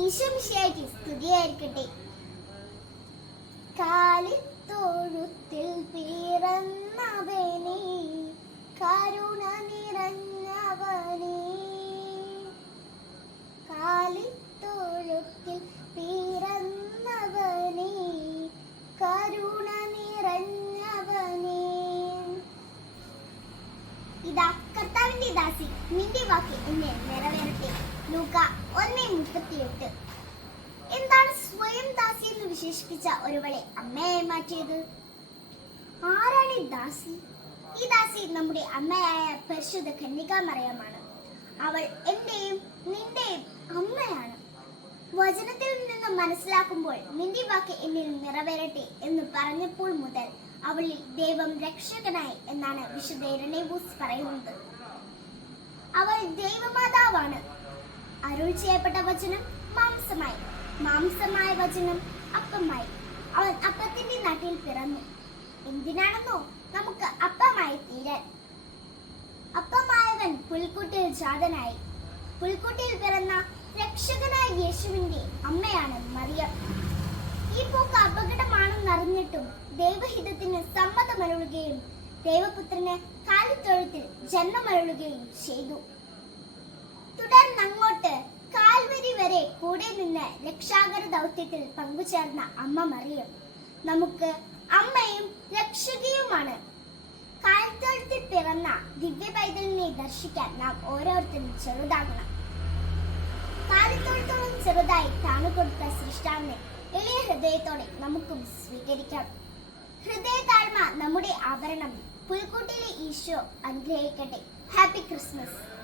ഈശോമിശിഹായ്ക്ക് സ്തുതിയായിരിക്കട്ടെ. കാലിത്തൊഴുത്തിൽ പിറന്നവനേ, കരുണ നിറഞ്ഞവനേ, കാലിത്തൊഴുത്തിൽ പിറന്നവനേ, കരുണ നിറഞ്ഞവനേ. ഇതാ കർത്താവിന്റെ ദാസി, നിന്റെ വാക്ക് എന്നെ നിറവേറട്ടെ. ലൂക്ക 1:38. എന്താണ് സ്വയം ദാസി എന്ന് വിശേഷിപ്പിച്ച ഒരുവളെ അമ്മയായി മാറ്റിയത്? ആരാണ് ഈ ദാസി? ഈ ദാസി നമ്മുടെ അമ്മയായ പരിശുദ്ധ കന്യകാമറിയമാണ്. അവൾ എന്റെയും നിന്റെയും അമ്മയാണ്. വചനത്തിൽ നിന്ന് മനസ്സിലാക്കുമ്പോൾ നിന്റെ വാക്ക് എന്നിൽ നിറവേറട്ടെ എന്ന് പറഞ്ഞപ്പോൾ മുതൽ അവളിൽ ദൈവം രക്ഷകനായി എന്നാണ് വിശുദ്ധ ഇരണേവൂസ് പറയുന്നത്. അവൾ ദൈവമാതാവാണ്. അരുൾ ചെയ്യപ്പെട്ട വചനം മാംസമായി, മാംസമായ വചനം അപ്പമായി. അവൻ അപ്പത്തിന്റെ നാട്ടിൽ പിറന്നു. എന്തിനാണെന്നോ? നമുക്ക് അപ്പമായി തീരാൻ. അപ്പമായവൻ പുൽക്കൂട്ടിൽ ജാതനായി. പുൽക്കൂട്ടിൽ പിറന്ന രക്ഷകനായ യേശുവിന്റെ അമ്മയാണ് മറിയം. ഈ പോക്ക് അപകടമാണെന്നറിഞ്ഞിട്ടും ദൈവഹിതത്തിന് സമ്മതമരുളുകയും ദൈവപുത്രന് കാലിത്തൊഴുത്തിൽ ജന്മമരുളുകയും ചെയ്തു. തുടർന്നങ്ങോട്ട് കാൽവരി വരെ കൂടെ നിന്ന് രക്ഷാകര ദൗത്യത്തിൽ പങ്കുചേർന്ന അമ്മ മറിയം നമുക്ക് അമ്മയും രക്ഷകയുമാണ്. കാലിത്തൊഴുത്തിൽ പിറന്ന ദിവ്യ പൈതലിനെ ദർശിക്കാൻ നാം ഓരോരുത്തരും ചെറുതാകണം. കാലിത്തൊഴുത്തോളം ചെറുതായി താണുകൊടുത്ത സൃഷ്ടാവിനെ എളിയ ഹൃദയത്തോടെ നമുക്കും സ്വീകരിക്കാം. ഹൃദയ താഴ്മ നമ്മുടെ ആഭരണം. പുൽക്കൂട്ടിലെ ഈശോ അനുഗ്രഹിക്കട്ടെ. Happy Christmas.